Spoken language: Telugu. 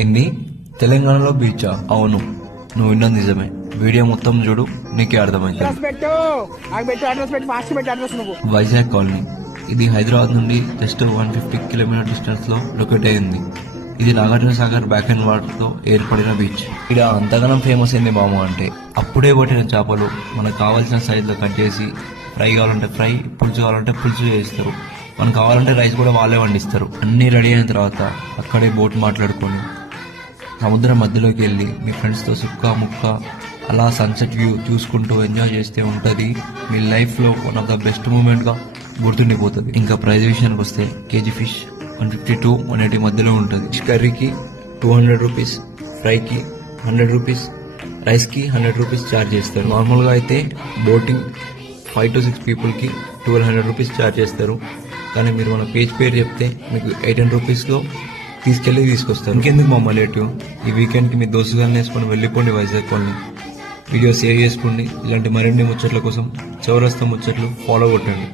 ఏంది తెలంగాణలో బీచా? అవును, నువ్వు విన్నది నిజమే. వీడియో మొత్తం చూడు, నీకే అర్థమైంది. వైజాగ్ కాలనీ ఇది హైదరాబాద్ నుండి జస్ట్ 150 కిలోమీటర్ డిస్టెన్స్ లో లొకేట్ అయింది. ఇది Nagarjuna Sagar back and water తో ఏర్పడిన బీచ్. ఇక్కడ అంతగానం ఫేమస్ అయింది బాము అంటే అప్పుడే పట్టిన చేపలు మనకు కావాల్సిన సైజ్ లో కట్ చేసి ఫ్రై కావాలంటే ఫ్రై, పులుసు కావాలంటే పులుసు చేస్తారు. మనకు కావాలంటే రైస్ కూడా వాళ్ళే వండిస్తారు. అన్నీ రెడీ అయిన తర్వాత అక్కడే బోట్ మాట్లాడుకొని సముద్రం మధ్యలోకి వెళ్ళి మీ ఫ్రెండ్స్తో సుక్క ముక్క అలా సన్సెట్ వ్యూ చూసుకుంటూ ఎంజాయ్ చేస్తే ఉంటుంది. మీ లైఫ్లో వన్ ఆఫ్ ద బెస్ట్ మూమెంట్గా గుర్తుండిపోతుంది. ఇంకా ప్రైజ్ విషయానికి వస్తే కేజీ ఫిష్ 150 to 180 మధ్యలో ఉంటుంది. ఫిష్ కర్రీకి 200 రూపీస్, ఫ్రైకి 100 రూపీస్, రైస్కి 100 రూపీస్ ఛార్జ్ చేస్తారు. నార్మల్గా అయితే బోటింగ్ 5 to 6 పీపుల్కి 1200 రూపీస్ ఛార్జ్ చేస్తారు. కానీ మీరు మన పేజ్ పేరు చెప్తే మీకు 800 రూపీస్లో తీసుకొస్తారు. ఇంకెందుకు మా లేటు? ఈ వీకెండ్కి మీ దోస్తుగాన్ని వేసుకొని వెళ్ళిపోండి వైజాగ్ కాలనీ. వీడియో సేవ్ చేసుకోండి. ఇలాంటి మరిన్ని ముచ్చట్ల కోసం చౌరస్తా ముచ్చట్లు ఫాలో కొట్టండి.